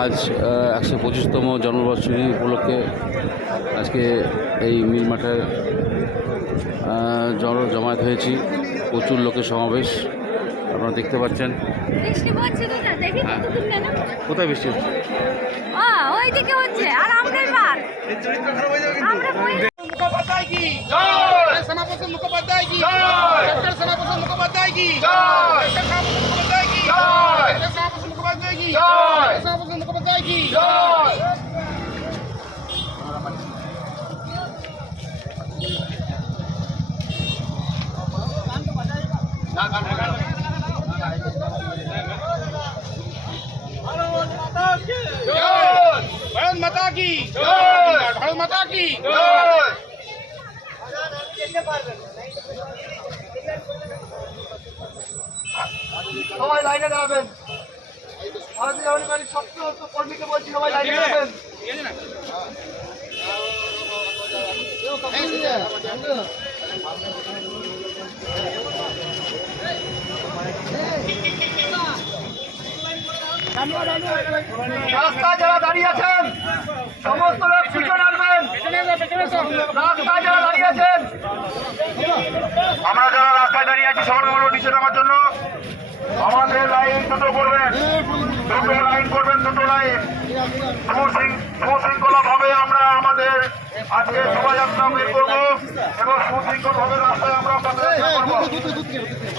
আজ 125তম জন্মবার্ষিকী উপলক্ষে আজকে এই মিল মাঠে জমায়েত হয়েছি। প্রচুর লোকের সমাবেশ আপনারা দেখতে পাচ্ছেন। হ্যাঁ। কোথায় বৃষ্টি হচ্ছে? ওইদিকে হচ্ছে আর আমরা এবার मुखोपाध्याय की जय, सेनापति मुखोपाध्याय की जय, डॉक्टर सेनापति मुखोपाध्याय की जय, डॉक्टर सेनापति मुखोपाध्याय की जय, डॉक्टर सेनापति मुखोपाध्याय की जय, सेनापति मुखोपाध्याय की जय। भारत माता की जय, भारत माता की जय। সবাই লাইনে দাঁড়াবেন। ভারতীয় জনতা পার্টির সমস্ত কর্মীকে বলছি সবাই লাইনে দাঁড়াবেন। রাস্তায় যারা দাঁড়িয়ে আছেন সমস্ত লোক পিছনে আসবেন। রাস্তায় যারা দাঁড়িয়ে আছেন, আমরা যারা রাস্তায় দাঁড়িয়ে আছি সবার বড় নিচে নামার জন্য আমাদের লাইন দুটো করবেন, দুটো লাইন করবেন, দুটো লাইন সুশৃঙ্খলা ভাবে আমরা আমাদের আজকে শোভাযাত্রা বের করবো এবং সুশৃঙ্খল ভাবে রাস্তায় আমরা পদযাত্রা করবো।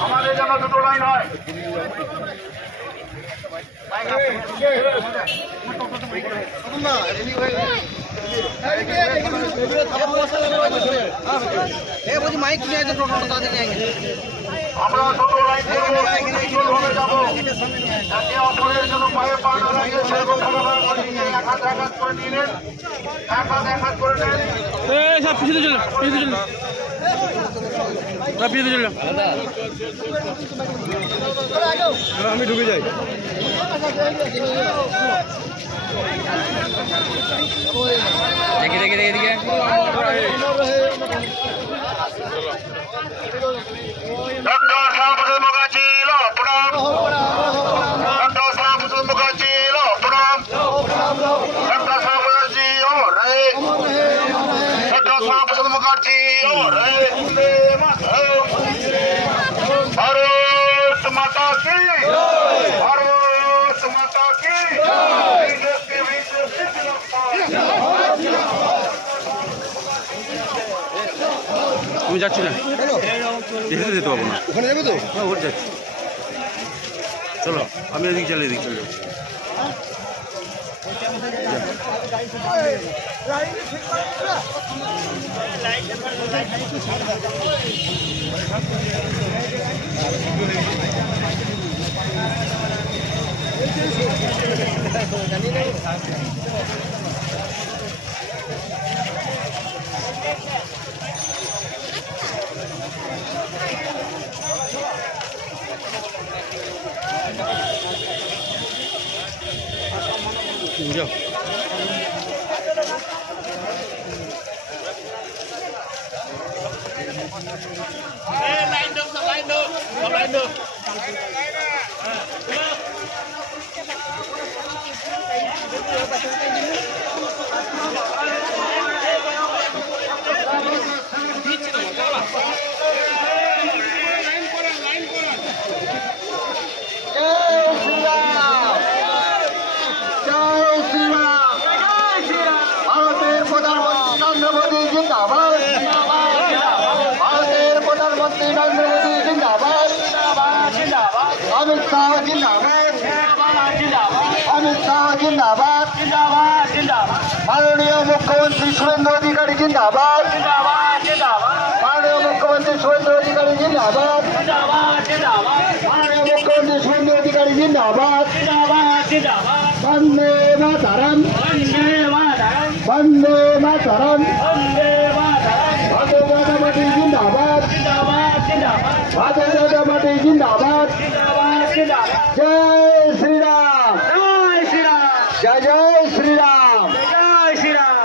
আমাদের যেন দুটো লাইন হয়। আমরা দুটো লাইন ভাবে যাবো। একে অপরের জন্য পায়ে পা না লাগিয়ে সেরকম এক হাত এক হাত করে নিলেন, এক হাত এক হাত করে নেন। আমি ঢুকে যাই। দেখি দেখি দেখি দেখি डॉक्टर श्यामप्रसाद मुखर्जी लो प्रणाम। डॉक्टर श्यामप्रसाद मुखर्जी लो प्रणाम। डॉक्टर श्यामप्रसाद जी और रहे। डॉक्टर श्यामप्रसाद मुखर्जी और रहे। भारत माता की भारत माता की আমি যাচ্ছি না, যেতে যেতে পারবো না। ওখানে যাবে তো? হ্যাঁ, ওর যাচ্ছি। চলো আমি এদিকে চলে এদিকে চলে যাবো। যাও। लाइन दो, सब लाइन दो, सब लाइन दो। अमित शाह जिंदाबाद, अमित शाह जिंदाबाद, माननीय मुख्यमंत्री सुरेंद्र अधिकारी जिंदाबाद, माननीय मुख्यमंत्री सुरेंद्र अधिकारी जिंदाबाद, माननीय मुख्यमंत्री सुरेंद्र अधिकारी जिंदाबाद। वंदे मातरम, वंदे मातरम, भारतीय जनता पार्टी जिंदाबाद, भारतीय जनता पार्टी जिंदाबाद। जय श्री राम, जय श्री राम, जय जय श्री राम, जय श्री राम।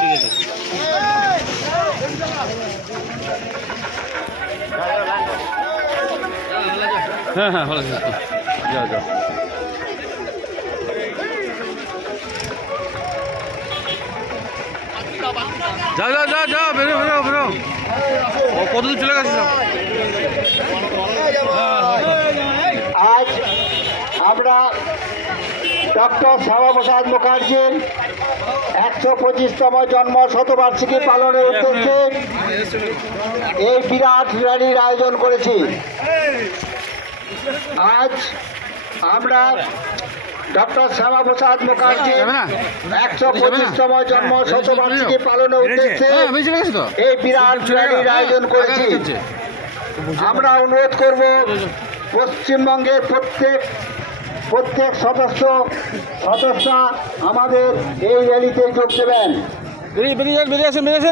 ঠিক আছে। হ্যাঁ হ্যাঁ ভালো আছে যাও যাও যাও যাও যাও যাও বেরো বেরো বেরো ও কতদূর চলে গেছে সব আজ আমরা ডক্টর শ্যামাপ্রসাদ মুখার্জির 125তম জন্ম শতবার্ষিকী পালনের উদ্দেশ্যে এই বিরাট র্যালির আয়োজন করেছি। আজ আমরা ডক্টর শ্যামাপ্রসাদ মুখার্জির 125তম জন্ম শতবার্ষিকী পালনের উদ্দেশ্যে এই বিরাট র্যালির আয়োজন করেছি। আমরা অনুরোধ করব পশ্চিমবঙ্গের প্রত্যেক সদস্য আমাদের এই র্যালিতে যোগ দেবেন।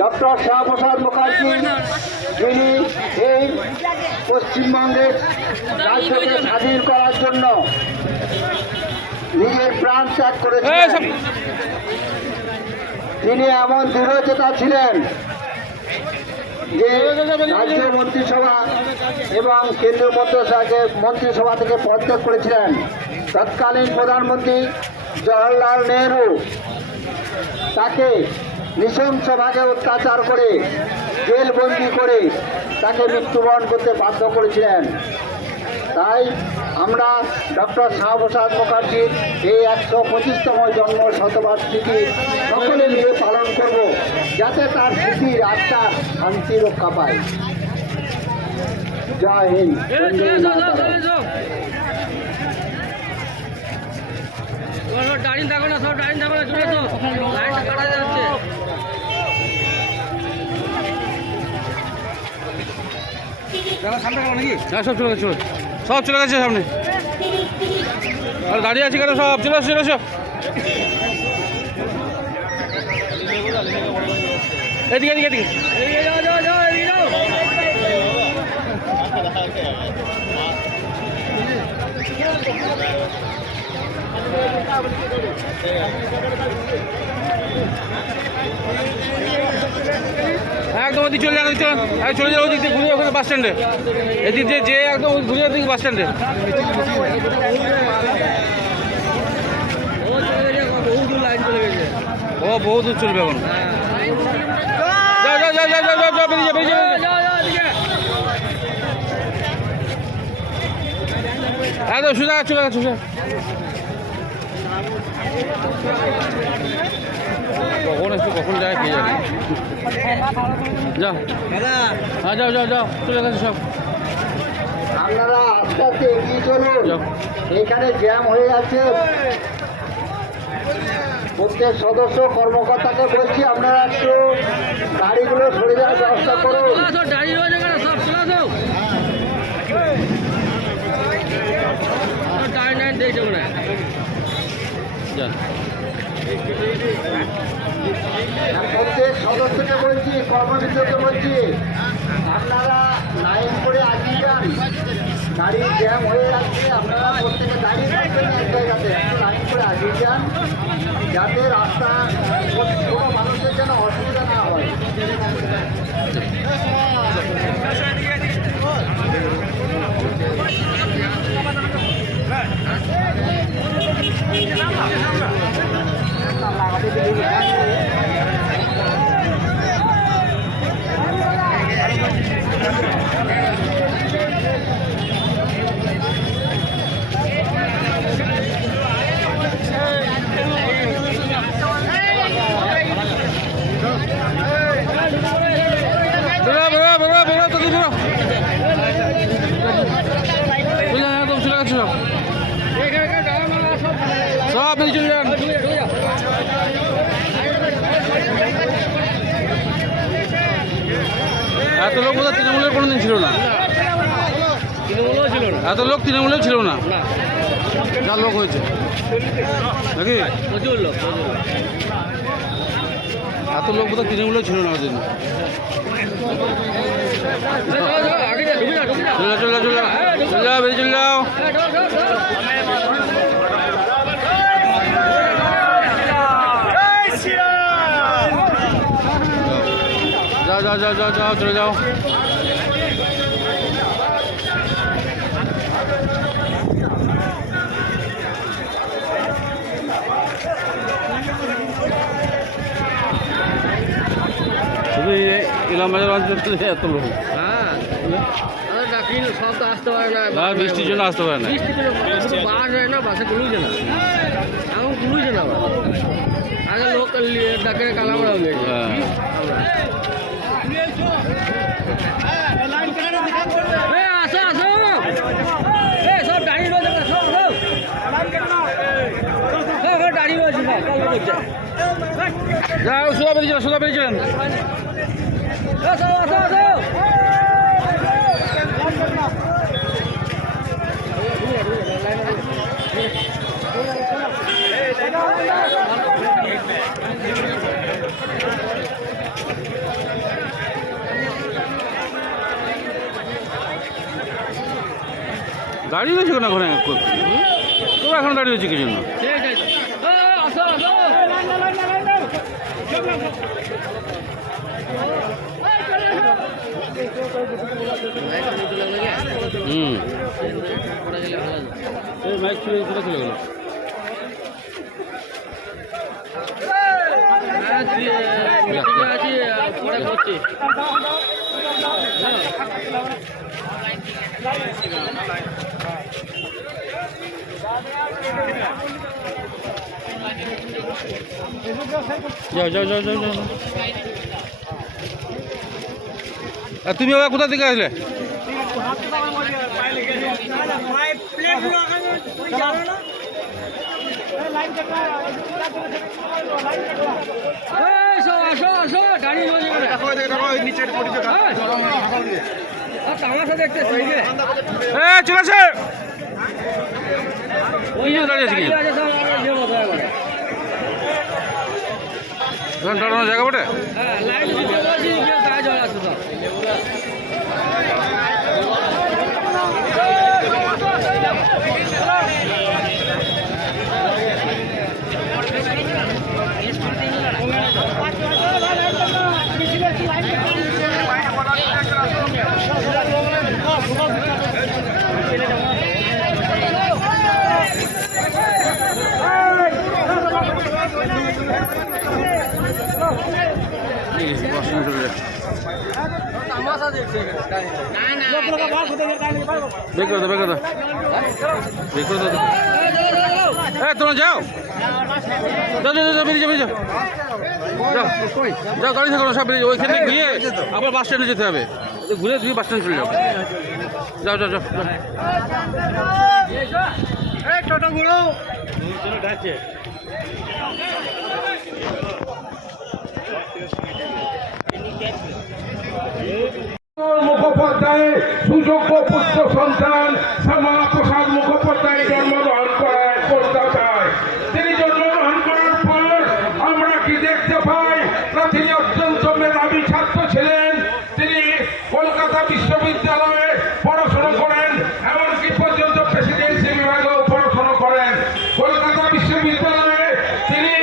ডক্টর শ্যামাপ্রসাদ মুখার্জি যিনি এই পশ্চিমবঙ্গের রাজ্যকে স্বাধীন করার জন্য নিজের প্রাণ ত্যাগ করেছিলেন। তিনি এমন দৃঢ়চেতা ছিলেন যে রাজ্য মন্ত্রিসভা এবং কেন্দ্রীয় মন্ত্রিসভা থেকে পদত্যাগ করেছিলেন। তৎকালীন প্রধানমন্ত্রী জওহরলাল নেহরু তাকে নৃশংসভাবে অত্যাচার করে জেলবন্দি করে তাকে মৃত্যুবরণ করতে বাধ্য করেছিলেন। তাই আমরা ডক্টর শ্যামাপ্রসাদ মুখার্জির এই 125তম জন্ম শতবার্ষিকী সকলে মিলে পালন করব, যাতে তার স্মৃতির আত্মার শান্তি রক্ষা পায়। জয় হিন্দ। দাঁড়িয়ে থাকো না, সব দাঁড়িয়ে থাকো না, চলে তো লাইনটা কাটা যাচ্ছে। হ্যাঁ সব চলে গেছে সব চলে গেছে সামনে আর দাঁড়িয়ে আছে কেন সব চলে আসো চলে আসো এদিকে এদিকে এদিকে এদিকে যাও, যাও, যাও, এদিকে যাও। একদম ওদিক চলে যান চলে যাও ওদিক দিয়ে ঘুরে ওখানে বাস স্ট্যান্ডে এদিক দিয়ে যে একদম ঘুরে ওদিক বাস স্ট্যান্ডে ও চলে গেছে, বহু দূর লাইন চলে গেছে। ও বহু দূর চলবে এখন যাও যাও যাও যাও যাও যাও যাও বেরিয়ে যাও বেরিয়ে যাও যাও, যাও, এদিকে। একদম সোজা চলে গেছে সোজা কখন যায় কে জানে যাও হ্যাঁ যাও যাও যাও চলে গেছে সব আপনারা আস্তে আস্তে এগিয়ে চলুন, যাও এখানে জ্যাম হয়ে যাচ্ছে। প্রত্যেক সদস্য কর্মকর্তাকে বলছি আপনারা একটু গাড়িগুলো সরে যাওয়ার ব্যবস্থা করুন। চলে আসো, দাঁড়িয়ে রয়েছে কেন, সব চলে আসো। টাইম নাইন দেখছে মনে হয়। যান প্রত্যেক সদস্যকে বলছি, কর্মবিন্দুকে বলছি, আপনারা লাইন করে আগিয়ে যান। গাড়ি জ্যাম হয়ে যাচ্ছে, আপনারা প্রত্যেকে দাঁড়িয়ে থাকবেন এক জায়গাতে, একটু লাইন করে আগিয়ে যান, যাতে রাস্তা কোনো মানুষের যেন অসুবিধা না হয়। বেরো বেরো বেরো বেরো তো বেরো একদম চলে গেছে সব সব বেরিয়ে চলে যান এত লোক বোধহয় তৃণমূলের কোনোদিন ছিল না তৃণমূলও ছিল না। এত লোক তৃণমূলেও ছিল না যা লোক হয়েছে নাকি প্রচুর লোক, প্রচুর লোক। এত লোক বোধহয় তৃণমূলেও ছিল না ওদের আগে যা, ঢুকে যা, ঢুকে যা। চলে যাও চলে যাও চলে যাও বেরিয়ে চলে যাও যাও যাও যাও যাও যাও যাও চলে যাও। শুধু ইলামবাজার অঞ্চল এত লোক। হ্যাঁ ডাকি সব তো আসতে পারে না, আর বৃষ্টির জন্য আসতে পারে না। বৃষ্টির জন্য বাস হয় না, বাসে গুলুছে না, এখন গুলুছে না। আগে লোক ডাকে কালামড়া হয়ে গেছে। আসো আসো, সব দাঁড়িয়ে রয়েছে, সব দাঁড়িয়ে রয়েছে, যাও সোজা বেরিয়েছিলেন, সোজা বেরিয়েছিলেন। আসো আসো আসো। দাঁড়িয়ে রয়েছে কেন ওখানে? তোরা এখন দাঁড়িয়ে রয়েছে কি জন্য? আসো আসো। হুম, এই মাইক চলে চলে চলে গেল। পরে করছি। যাও যাও যাও যাও যাও। আর তুমি বাবা কোথা থেকে আসলে? আসো আসো, দাঁড়িয়ে তামাশা দেখতেছি। চলেছে ওই যে দাঁড়িয়ে আছে কি দাঁড়ানো জায়গা বটে। হ্যাঁ লাইট দিতে বলছি, কাজ হয়ে আসছে সব। বের করে দাও, বের করে দাও, বের করে দাও। হ্যাঁ তোমরা যাও যাও যাও যাও, বেরিয়ে যাও, বেরিয়ে যাও, যাও যাও, গাড়ি থাকো সব বেরিয়ে যাও। ওইখানে গিয়ে আবার বাস স্ট্যান্ডে যেতে হবে, ঘুরে ধুয়ে বাস স্ট্যান্ডে চলে যাও। যাও যাও যাও। টোটোগুলো মুখোপাধ্যায় সুযোগ্য পুত্র সন্তান শ্যামা প্রসাদ মুখোপাধ্যায় জন্মগ্রহণ করেন কলকাতায়। তিনি জন্মগ্রহণ করার পর আমরা কি দেখতে পাই না, তিনি অত্যন্ত মেধাবী ছাত্র ছিলেন। তিনি কলকাতা বিশ্ববিদ্যালয়ে পড়াশোনা করেন, এমনকি পর্যন্ত প্রেসিডেন্সি বিভাগেও পড়াশোনা করেন। কলকাতা বিশ্ববিদ্যালয়ে তিনি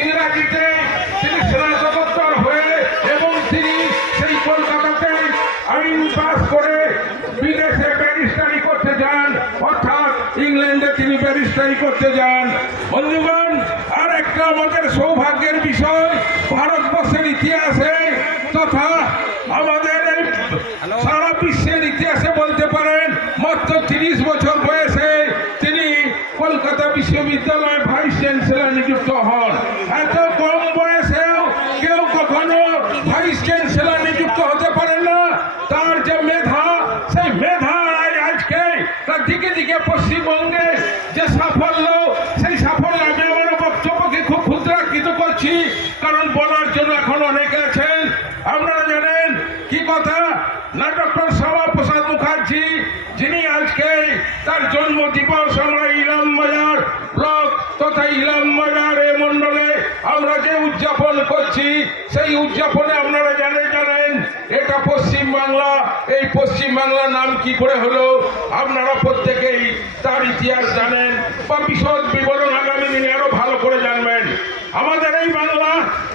ইংরাজিতে তিনি স্নাতকোত্তর হয়ে এবং তিনি সেই কলকাতাতে আইন পাস করে বিদেশে ব্যারিস্টারি করতে যান, অর্থাৎ ইংল্যান্ডে তিনি ব্যারিস্টারি করতে যান। বন্ধুগণ, আর একটা আমাদের সৌভাগ্যের বিষয়, ভারতবর্ষের ইতিহাসে তথা আমাদের এই সারা বিশ্বের ইতিহাসে বলতে পারেন মাত্র 30 বছর বয়সে তিনি কলকাতা বিশ্ববিদ্যালয়ে ভাইস চ্যান্সেলর নিযুক্ত হন। এত কম বয়সেও কেউ কখনো ভাইস চ্যান্সেলর নিযুক্ত হতে পারে না। তার যে মেধা, সেই মেধা আজকে তার দিকে দিকে পশ্চিমবঙ্গে যে সাফল্য, সেই সাফল্য আমি আমার বক্তব্যকে খুব ক্ষুদ্রাকৃত করছি, কারণ বলার জন্য এখন অনেকে আছেন। আপনারা জানেন কি কথা না, ডক্টর শ্যামা প্রসাদ মুখার্জি যিনি আজকে তার জন্ম দিবস আমরা ইলামবাজার ব্লক তথা ইলামবাজার এ মণ্ডলে আমরা যে উদযাপন করছি, সেই উদযাপনে আপনারা জানেন এটা পশ্চিম বাংলা। এই পশ্চিম বাংলার নাম কি করে হলো আপনারা প্রত্যেকেই তার ইতিহাস জানেন বা বিশদ বিবরণ আগামী দিনে আরো ভালো করে জানবেন। আমাদের এই বাংলা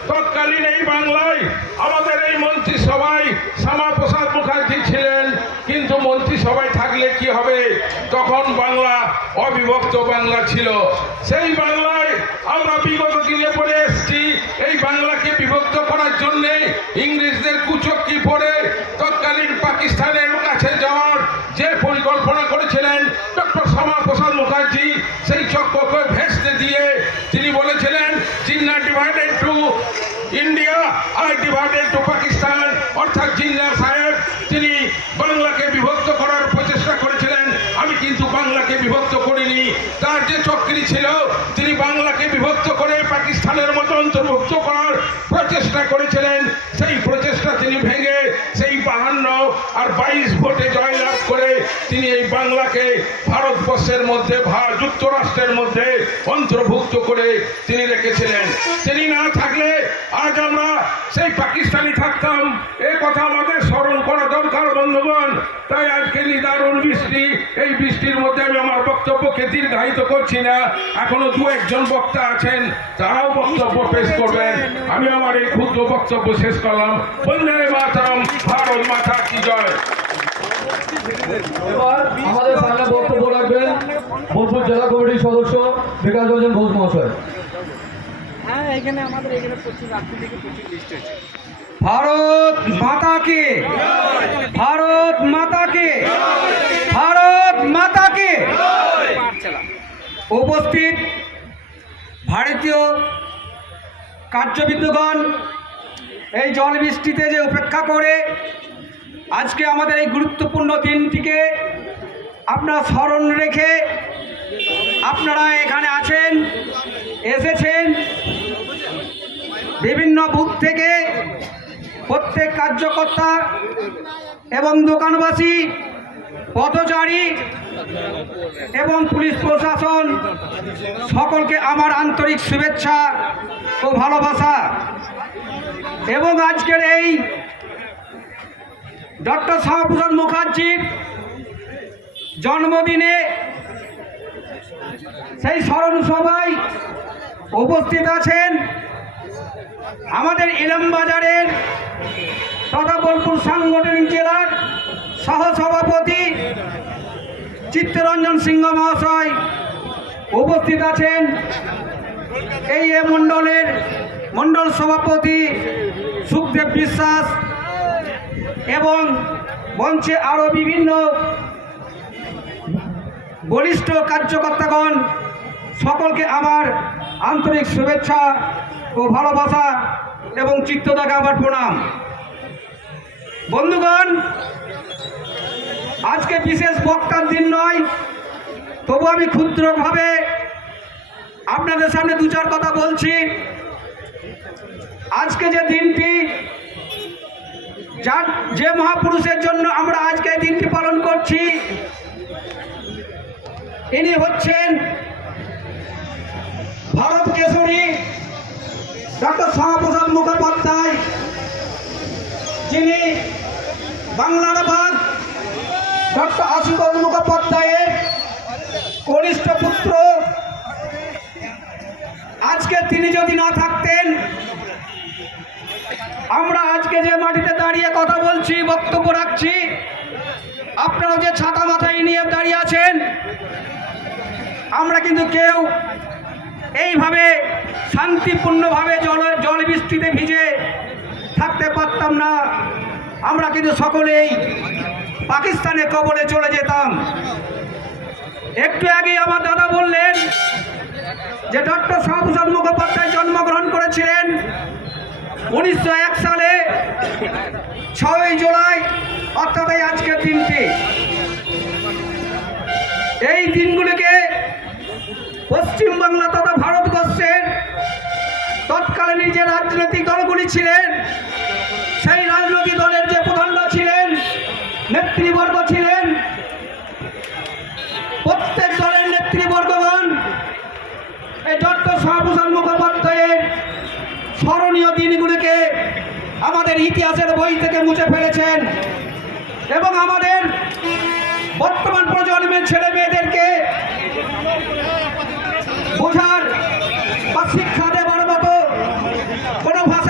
তৎকালীন এই বাংলায় আমাদের এই মন্ত্রিসভায় শ্যামাপ্রসাদ মুখার্জি ছিলেন, কিন্তু মন্ত্রিসভায় থাকলে কি হবে, তখন বাংলা অবিভক্ত বাংলা ছিল। সেই বাংলায় আমরা বিগত দিনে পড়ে এসেছি। এই বাংলাকে বিভক্ত করার জন্যে ইংরেজদের কুচক্রি পড়ে তৎকালীন পাকিস্তানের কাছে যাওয়ার যে পরিকল্পনা করেছিলেন ডক্টর শ্যামাপ্রসাদ মুখার্জি, সেই চক্রকে ভেস্তে দিয়ে তিনি বলেছিলেন, Jinnah divided to India, I divided to Pakistan. অর্থাৎ জিন্না সাহেব তিনি বাংলাকে বিভক্ত করার প্রচেষ্টা করেছিলেন, আমি কিন্তু বাংলাকে বিভক্ত করিনি। তার যে চক্রী ছিল তিনি বাংলাকে বিভক্ত করে পাকিস্তানের মতো অন্তর্ভুক্ত করার প্রচেষ্টা করেছিলেন। সেই প্রচেষ্টা তিনি ভেঙে সেই 52 আর 22 ভোটে জয়লাভ করে তিনি এই বাংলাকে ভারতবর্ষের মধ্যে যুক্তরাষ্ট্রের মধ্যে অন্তর্ভুক্ত করে তিনি রেখেছিলেন। তিনি না থাকলে আজ আমরা সেই পাকিস্তানি থাকতাম, এ কথা আমাদের স্মরণ করা দরকার বন্ধুগণ। তাই আজকে নিদারুণ বৃষ্টি, এই বৃষ্টির মধ্যে আমি আমার বক্তব্যকে দীর্ঘায়িত করছি না। এখনো 2-1 বক্তা আছেন, তারাও বক্তব্য পেশ করবেন। আমি আমার এই ক্ষুদ্র বক্তব্য শেষ করলাম। বন্দে মাতরম, ভারত মাতা কি জয়। এবার আমাদের সামনে বক্তব্য রাখবেন বোলপুর জেলা কমিটির সদস্য বিকাশ রঞ্জন ঘোষ মহাশয়। ভারত মাতা কে, ভারত মাতা কে, ভারত মাতা কে। উপস্থিত ভারতীয় কার্যবিন্দুগণ, এই জল বৃষ্টিতে যে উপেক্ষা করে আজকে আমাদের এই গুরুত্বপূর্ণ দিনটিকে আপনারা স্মরণ রেখে আপনারা এখানে আছেন, এসেছেন। বিভিন্ন বুথ থেকে প্রত্যেক কার্যকর্তা এবং দোকানবাসী, পথচারী এবং পুলিশ প্রশাসন সকলকে আমার আন্তরিক শুভেচ্ছা ও ভালোবাসা। এবং আজকের এই ডক্টর শ্যামাপ্রসাদ মুখার্জির জন্মদিনে সেই স্মরণ সভায় উপস্থিত আছেন আমাদের ইলামবাজারের তথা বোলপুর সাংগঠনিক জেলার সহসভাপতি চিত্তরঞ্জন সিংহ মহাশয়, উপস্থিত আছেন এই মণ্ডলের মণ্ডল সভাপতি সুখদেব বিশ্বাস এবং মঞ্চে আরও বিভিন্ন বলিষ্ঠ কার্যকর্তাগণ। সকলকে আমার আন্তরিক শুভেচ্ছা ও ভালোবাসা এবং চিত্তদাকে আমার প্রণাম। বন্ধুগণ, আজকে বিশেষ বক্তার দিন নয়, তবু আমি ক্ষুদ্রভাবে আপনাদের সামনে 2-4 কথা বলছি। আজকে যে দিনটি, যে মহাপুরুষের জন্য আমরা আজকে এই দিনটি পালন করছি, ইনি হচ্ছেন ভারত কেশরী ডক্টর শ্যামাপ্রসাদ মুখোপাধ্যায়, যিনি বাংলার বাঘ ডক্টর আশুতোষ মুখোপাধ্যায়ের কনিষ্ঠ পুত্র। আজকে তিনি যদি না থাকতেন, আমরা আজকে যে মাটিতে দাঁড়িয়ে কথা বলছি, বক্তব্য রাখছি, আপনারা যে ছাতা মাথায় নিয়ে দাঁড়িয়ে আছেন, আমরা কিন্তু কেউ এইভাবে শান্তিপূর্ণভাবে জল বৃষ্টিতে ভিজে থাকতে পারতাম না। আমরা কিন্তু সকলেই পাকিস্তানের কবলে চলে যেতাম। একটু আগে আমার দাদা বললেন যে ডক্টর শ্যামাপ্রসাদ মুখোপাধ্যায় জন্মগ্রহণ করেছিলেন 1901 সালে 6ই জুলাই, অর্থাৎ এই আজকের দিনটি। এই দিনগুলিকে পশ্চিমবাংলা তথা ভারতবর্ষের তৎকালীন যে রাজনৈতিক দলগুলি ছিলেন, সেই রাজনৈতিক দলের যে প্রধানরা ছিলেন, নেতৃবর্গ ছিলেন, প্রত্যেক দলের নেতৃবর্গগণ এই ডক্টর শ্যামাপ্রসাদ মুখোপাধ্যায়ের স্মরণীয় দিনগুলিকে আমাদের ইতিহাসের বই থেকে মুছে ফেলেছেন এবং আমাদের বর্তমান প্রজন্মের ছেলে মেয়েদেরকে বোঝার বা শিক্ষা দেওয়ার মতো কোনো ভাষা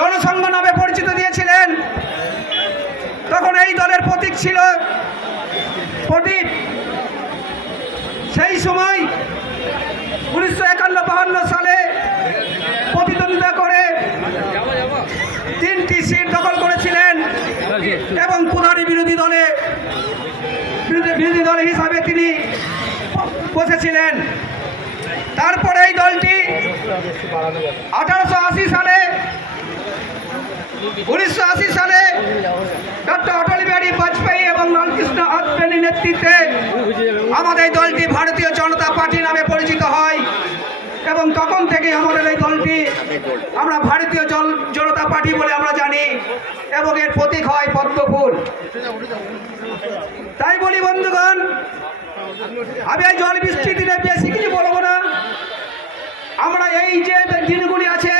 জনসংঘ নামে পরিচিত দিয়েছিলেন। তখন এই দলের প্রতীক ছিল প্রদীপ। সেই সময় 1951-52 সালে প্রতিদ্বন্দ্বিতা করে 3টি সিট দখল করেছিলেন এবং প্রধানী বিরোধী দল হিসাবে তিনি বসেছিলেন। তারপরে এই দলটি 1980 সালে ডক্টর অটল বিহারী বাজপেয়ী এবং লালকৃষ্ণ আদবানির নেতৃত্বে আমাদের এই দলটি ভারতীয় জনতা পার্টি নামে পরিচিত হয় এবং তখন থেকে আমাদের এই দলটি আমরা ভারতীয় জনতা পার্টি বলে আমরা জানি এবং এর প্রতীক হয় পদ্মফুল। তাই বলি বন্ধুগণ, আমি এই জল বৃষ্টি দিনে বেশি কিছু বলবো না। আমরা এই যে দিনগুলি আছে,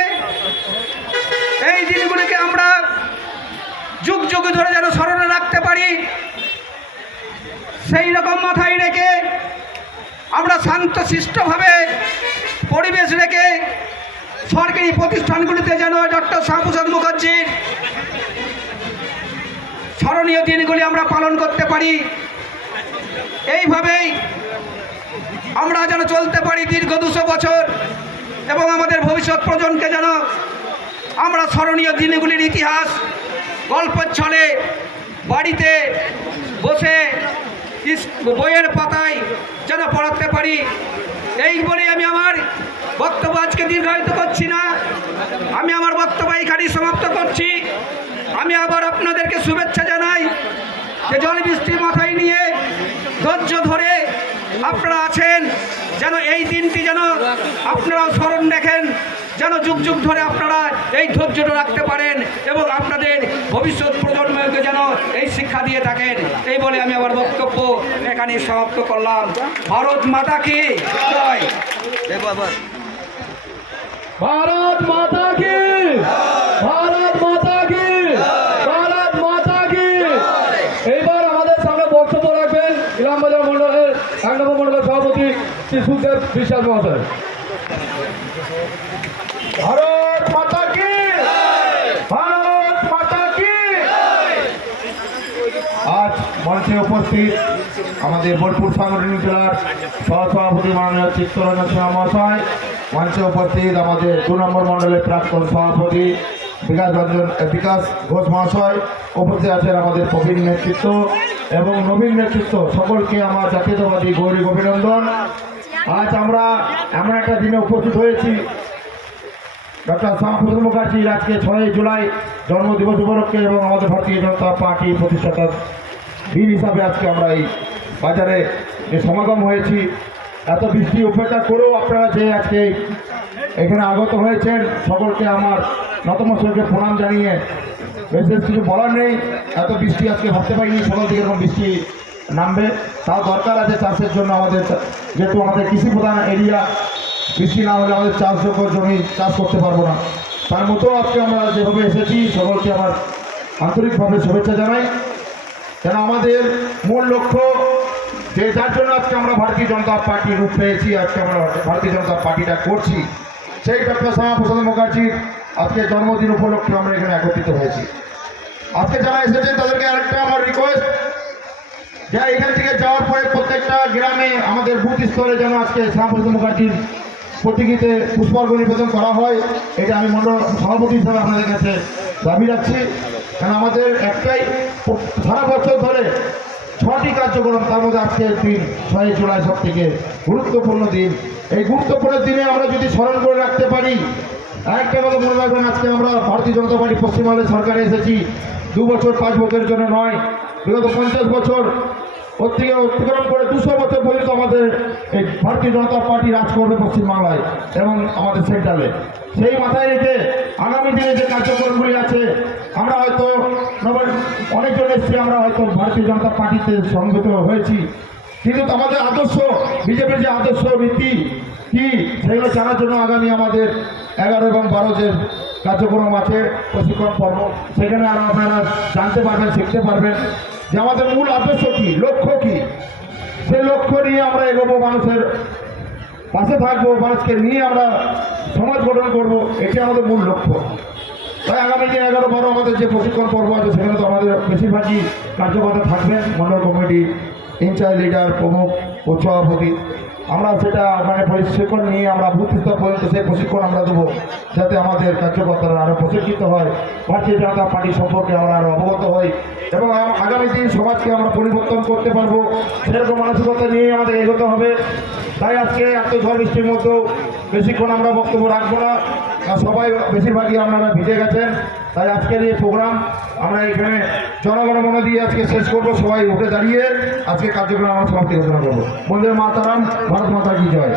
এই দিনগুলিকে আমরা যুগ যুগ ধরে যেন স্মরণে রাখতে পারি, সেই রকম মাথায় রেখে আমরা শান্তশিষ্টভাবে পরিবেশ রেখে সরকারি প্রতিষ্ঠানগুলিতে যেন ডক্টর শ্যামাপ্রসাদ মুখার্জির স্মরণীয় দিনগুলি আমরা পালন করতে পারি। এইভাবেই আমরা যেন চলতে পারি দীর্ঘ 200 বছর এবং আমাদের ভবিষ্যৎ প্রজন্মকে যেন আমরা স্মরণীয় দিনগুলির ইতিহাস গল্পের ছলে বাড়িতে বসে বইয়ের পাতায় যেন পড়াতে পারি। এই বলে আমি আমার বক্তব্য আজকে দীর্ঘায়িত করছি না, আমি আমার বক্তব্য এখানেই সমাপ্ত করছি। আমি আবার আপনাদেরকে শুভেচ্ছা জানাই যে জল বৃষ্টি মাথায় নিয়ে ধৈর্য ধরে আপনারা আছেন, যেন এই দিনটি যেন আপনারা স্মরণ রাখেন, যেন যুগ যুগ ধরে আপনারা এই ধৈর্যটা রাখতে পারেন এবং আপনাদের ভবিষ্যৎ প্রজন্মকে যেন এই শিক্ষা দিয়ে থাকেন। এই বলে আমি আমার বক্তব্য এখানে সমাপ্ত করলাম। ভারত মাতা কি জয়। ভারত মাতা কি, ভারত মাতা কি, ভারত মাতা কি। এইবার আমাদের সামনে বক্তব্য রাখবেন ইলামবাজার মন্ডলের 1 নম্বর মন্ডলের সভাপতি শ্রী সুখদেব বিশ্বাস মহাশয়। ভারত মাতা কি, ভারত মাতা কি। আজ মঞ্চে উপস্থিত আমাদের বোলপুর সাংগঠনিক জেলার সহসভাপতি মাননীয় চিত্তরঞ্জন সিংহ মহাশয়, মঞ্চে উপস্থিত আমাদের 2 নম্বর মণ্ডলের প্রাক্তন সভাপতি বিকাশ ঘোষ মহাশয়, উপস্থিত আছেন আমাদের প্রবীণ নেতৃত্ব এবং নবীন নেতৃত্ব, সকলকে আমার জাতীয়তাবাদী গৌরী অভিনন্দন। আজ আমরা এমন একটা দিনে উপস্থিত হয়েছি, ডক্টর শ্যামাপ্রসাদ মুখার্জির আজকে 6 জুলাই জন্মদিবস উপলক্ষে এবং আমাদের ভারতীয় জনতা পার্টি প্রতিষ্ঠাতা দিন হিসাবে আজকে আমরা এই বাজারে যে সমাগম হয়েছি, এত বৃষ্টি উপেক্ষা করেও আপনারা যে আজকে এখানে আগত হয়েছেন, সকলকে আমার নতমস্তকে প্রণাম জানিয়ে বিশেষ কিছু বলার নেই। এত বৃষ্টি আজকে ভাবতে পারিনি সকাল থেকে এরকম বৃষ্টি নামবে, তাও দরকার আছে চাষের জন্য। আমাদের যেহেতু আমাদের কৃষি প্রধান এরিয়া, বৃষ্টি না হলে আমাদের চাষযোগ্য জমি চাষ করতে পারবো না। তার মতো আজকে আমরা যেভাবে এসেছি সকলকে আমার আন্তরিকভাবে শুভেচ্ছা জানাই। কেন আমাদের মূল লক্ষ্য যে যার জন্য আজকে আমরা ভারতীয় জনতা পার্টি রূপ পেয়েছি, আজকে আমরা ভারতীয় জনতা পার্টিটা করছি, সেই ডক্টর শ্যামাপ্রসাদ মুখার্জির আজকে জন্মদিন উপলক্ষে আমরা এখানে একত্রিত হয়েছি। আজকে যারা এসেছেন তাদেরকে আরেকটা আমার রিকোয়েস্ট, যে এখান থেকে যাওয়ার পরে প্রত্যেকটা গ্রামে আমাদের বুথ স্তরে যেন আজকে শ্যামাপ্রসাদ মুখার্জির প্রতীকীতে পুষ্পার্ঘ নিবেদন করা হয়, এটা আমি মণ্ডল সভাপতি হিসাবে আপনাদের কাছে দাবি রাখছি। কারণ আমাদের একটাই সারা বছর ধরে 6টি কার্যক্রম, তার মধ্যে আজকের দিন 6 জুলাই সব থেকে গুরুত্বপূর্ণ দিন। এই গুরুত্বপূর্ণ দিনে আমরা যদি স্মরণ করে রাখতে পারি, একটা কথা মনে রাখবেন, আজকে আমরা ভারতীয় জনতা পার্টি পশ্চিমবঙ্গের সরকারে এসেছি 2 বছর 5 বছরের জন্য নয়, বিগত 50 বছর ওর থেকে অতিক্রম করে 200 বছর পর্যন্ত আমাদের এই ভারতীয় জনতা পার্টি রাজ করবে পশ্চিমবাংলায় এবং আমাদের সেন্ট্রালে। সেই মাথায় রেখে আগামী দিনে যে কার্যক্রমগুলি আছে, আমরা হয়তো অনেকজন এসছি, আমরা হয়তো ভারতীয় জনতা পার্টিতে সংগঠিত হয়েছি, কিন্তু আমাদের আদর্শ, বিজেপির যে আদর্শ নীতি কি, সেগুলো জানার জন্য আগামী আমাদের 11 এবং 12 যে কার্যক্রম আছে, প্রশিক্ষণ পর্ব, সেখানে আরও আপনারা জানতে পারবেন, শিখতে পারবেন যে আমাদের মূল আদর্শ কী, লক্ষ্য কী। সেই লক্ষ্য নিয়ে আমরা এগোবো, মানুষের পাশে থাকবো, মানুষকে নিয়ে আমরা সমাজ গঠন করবো, এটি আমাদের মূল লক্ষ্য। তাই আগামী দিন 11-12 আমাদের যে প্রশিক্ষণ পর্ব আছে সেখানে তো আমাদের বেশিরভাগই কার্যকর্তা থাকবেন, মন্ডল কমিটি ইনচার্জ লিডার প্রমুখ ও সভাপতি। আমরা সেটা মানে প্রশিক্ষণ নিয়ে আমরা বুথ স্তর পর্যন্ত সেই প্রশিক্ষণ আমরা দেবো, যাতে আমাদের কার্যকর্তারা আরও প্রশিক্ষিত হয়, ভারতীয় জনতা পার্টি সম্পর্কে আমরা আরও অবগত হই এবং আগামী দিন সমাজকে আমরা পরিবর্তন করতে পারবো, সেরকম মানসিকতা নিয়ে আমাদের এগোতে হবে। তাই আজকে এত ঝড় বৃষ্টির মধ্যেও বেশিক্ষণ আমরা বক্তব্য রাখবো না, সবাই বেশিরভাগই আপনারা ভিজে গেছেন। তাই আজকের এই প্রোগ্রাম আমরা এখানে জনগণমন দিয়ে আজকে শেষ করবো। সবাই উঠে দাঁড়িয়ে আজকে কার্যক্রম আমরা সমাপ্তি ঘোষণা করবো। বন্দে মাতারাম, ভারত মাতা কি জয়।